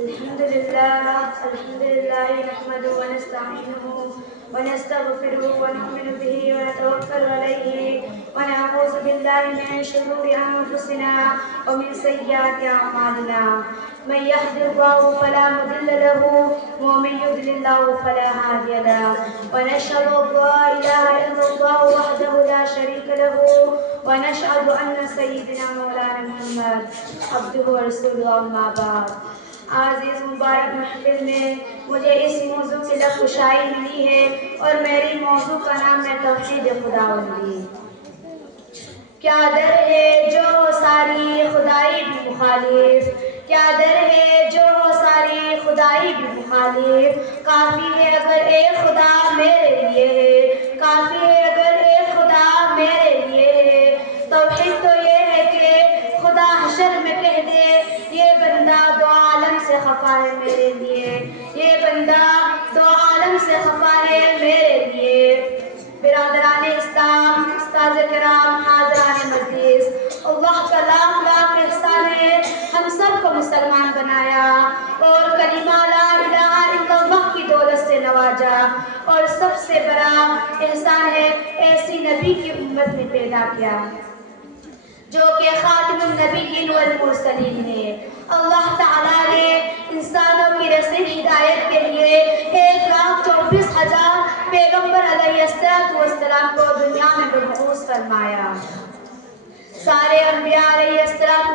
الحمد لله نحمده ونستعينه ونستغفره ونؤمن به ونتوكل عليه ونعوذ بالله من شرور أنفسنا ومن سيئات أعمالنا من يهد الله فلا مضل له ومن يضلل الله فلا هادي له ونشهد أن لا إله إلا الله وحده لا شريك له ونشهد أن سيدنا مولانا محمد عبده ورسوله أما بعد. عزیز مبارک محفل میں مجھے اس موضوع کی لفظشائی ملی ہے اور میری موضوع کا نام ہے توحید خداوندی. کیا در ہے جو ساری خدائی بھی مخالف، کیا در ہے جو ساری خدائی بھی مخالف، کافی ہے اگر ایک خدا میرے لیے ہے، کافی ہے اگر ایک خدا میرے لیے ہے. توحید تو یہ ہے کہ خدا حشر میں کہہ دے یہ بندہ دو عالم سے خفا ہے میرے لیے، یہ بندہ دو عالم سے خفا ہے میرے لیے. برادران اسلام، استاذ کرام، حاضران مجلس، اللہ کا لاکھ لاکھ احسان ہے ہم سب کو مسلمان بنایا اور کلمہ لا الہ الا اللہ کی دولت سے نوازا، اور سب سے بڑا احسان ہے ایسی نبی کی امت میں پیدا کیا جو کہ خاتم النبیین والمرسلین ہے. اللہ تعالیٰ نے انسانوں کی رسل ہدایت کے لیے 1,24,000 پیغمبر علیہ السلام کو دنیا میں مبعوث فرمایا. سارے انبیاء علیہ السلام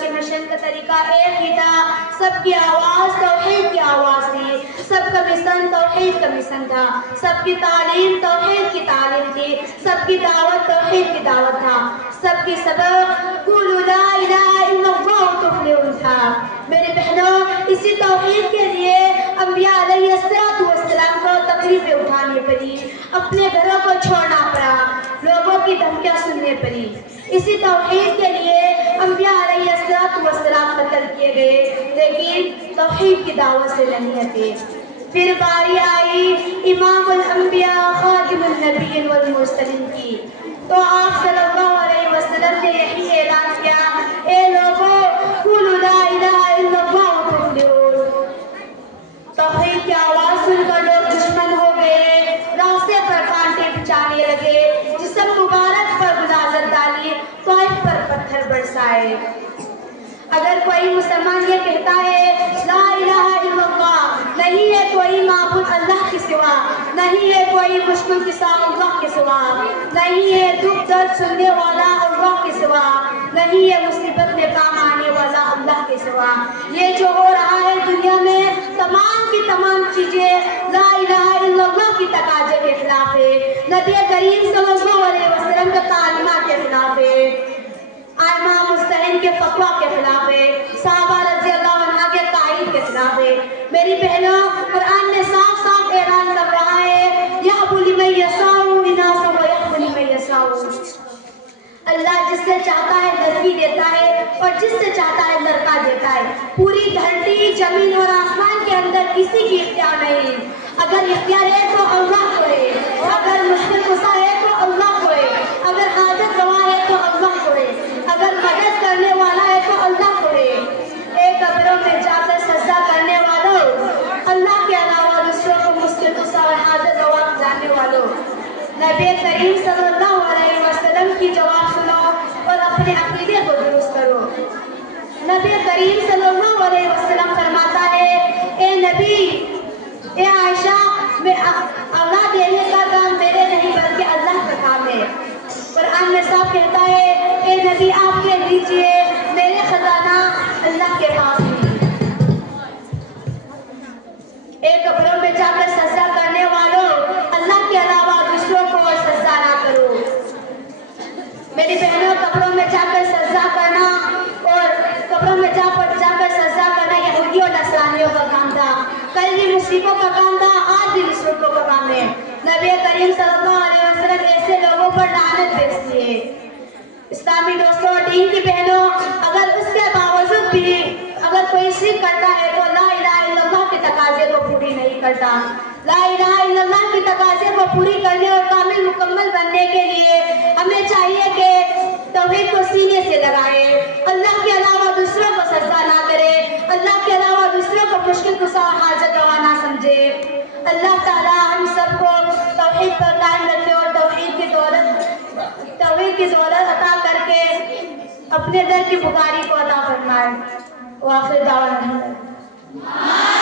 کے مشن کا طریقہ ایک ہی تھا، سب کی آواز توحید کی آواز تھی، سب کا مشن توحید کا مشن تھا، سب کی تعلیم توحید کی تعلیم تھی، سب کی دعوت توحید کی دعوت تھا، سب کی سبق قولوا لا الہ الا اللہ تفلحون تھا. میرے بہنوں، اسی توحید کے لیے انبیاء علیہ السلام کو تکلیفیں اٹھانی پڑی، اپنے گھروں کو چھوڑنا پڑا، لوگوں کی دھمکیاں سننے پڑی. اسی توحید کے لیے انبیاء علیہ السلام قتل کیے گئے، لیکن توحید کی دعوت سے نہیں ہٹے. پھر باری آئی امام الانبیاء خاتم النبیین والمرسلین کی، تو آپ صلی اللہ علیہ وسلم نے یہی اعلان کیا، اے لوگوں قولوا لا الہ الا اللہ تفلحون. توحید کی آواز سن کر لوگ دشمن ہو گئے، راستے پر کانٹے بچھانے لگے، جسم مبارک پر گلازت ڈالی، طائف پر پتھر برسائے. اگر کوئی مسلمان یہ کہتا ہے لا الہ الا اللہ، نہیں ہے کوئی معبود اللہ کے سوا، نہیں ہے کوئی مشکل کشا اللہ کے سوا، نہیں ہے دکھ درد سننے والا اللہ کے سوا، نہیں ہے مصیبت میں کام آنے والا اللہ کے سوا، یہ جو ہو رہا ہے دنیا میں تمام کی تمام چیزیں لا الہ الا اللہ کی تقاضے کے خلاف ہے، نبی کریم صلی اللہ علیہ وسلم کے تعلیمات کے خلاف ہے، ائمہ مجتہدین کے فتویٰ کے خلاف ہے، صحابہ رضی اللہ عنہ کے تائید کے خلاف ہے. میری بہنوں، قرآن میں صاف صاف اعلان کر رہا ہے یَهْبُ لِمَن يَشَاءُ إِنَاثًا وَيَهْبُ لِمَن يَشَاءُ. اللہ جس سے چاہتا ہے لڑکی دیتا ہے اور جس سے چاہتا ہے لڑکا دیتا ہے. پوری دھرتی، زمین اور آسمان کے اندر کسی کی اختیار نہیں. اگر اختیار ہے تو اللہ کو ہے، اگر مشکل کشا ہے تو اللہ کو ہے، اگر حاجت روا ہے تو اللہ کو ہے، اگر مدد کرنے والا ہے تو اللہ کو ہے. ایک قبروں میں جا کر سجدہ کرنے والوں، اللہ کے علاوہ دوسروں کو مشکل کشا اور حاجت روا جاننے والوں، نبی کریم صلی اللہ علیہ وسلم کی جواب سنو اور اپنے عقیدے کو درست کرو. نبی کریم صلی اللہ علیہ وسلم فرماتا ہے، اے نبی، اے عائشہ، میں اولاد دینے کا کام میرے نہیں بلکہ اللہ کا کام ہے. قرآن میں صاف کہتا ہے، اے نبی آپ کہہ دیجئے میرے خزانہ اللہ کے پاس ہے. ایک قبروں میں جا کر سجدہ کرنے والوں، اللہ کے علاوہ دوسروں کو سجدہ نہ کرو. میری بہنوں، قبروں میں جا کر سجدہ کرنا اور قبروں میں جا کر سجدہ کرنا یہودیوں اور نصرانیوں کا کام تھا. کل یہ مشرکوں کا کام تھا، آج بھی مشرکوں کا کام ہے. نبی کریم صلی اللہ علیہ وسلم ایسے لوگوں پر لعنت بھیجتی ہے. اسلامی دوستوں اور دین کی بہنوں، اگر اس کے باوجود بھی اگر کوئی شرک کرتا ہے تو لا الہ الا اللہ کے تقاضے کو پوری نہیں کرتا. لا الہ الا اللہ کی تقاضے کو پوری کرنے اور کامل مکمل بننے کے لیے ہمیں چاہیے کہ توحید کو سینے سے لگائے، اللہ کے علاوہ دوسروں کو سجدہ نہ کرے، اللہ کے علاوہ دوسروں کی دولت عطا کر کے اپنے در کی پکاری کو عطا فرمائے. وآخر دعوانا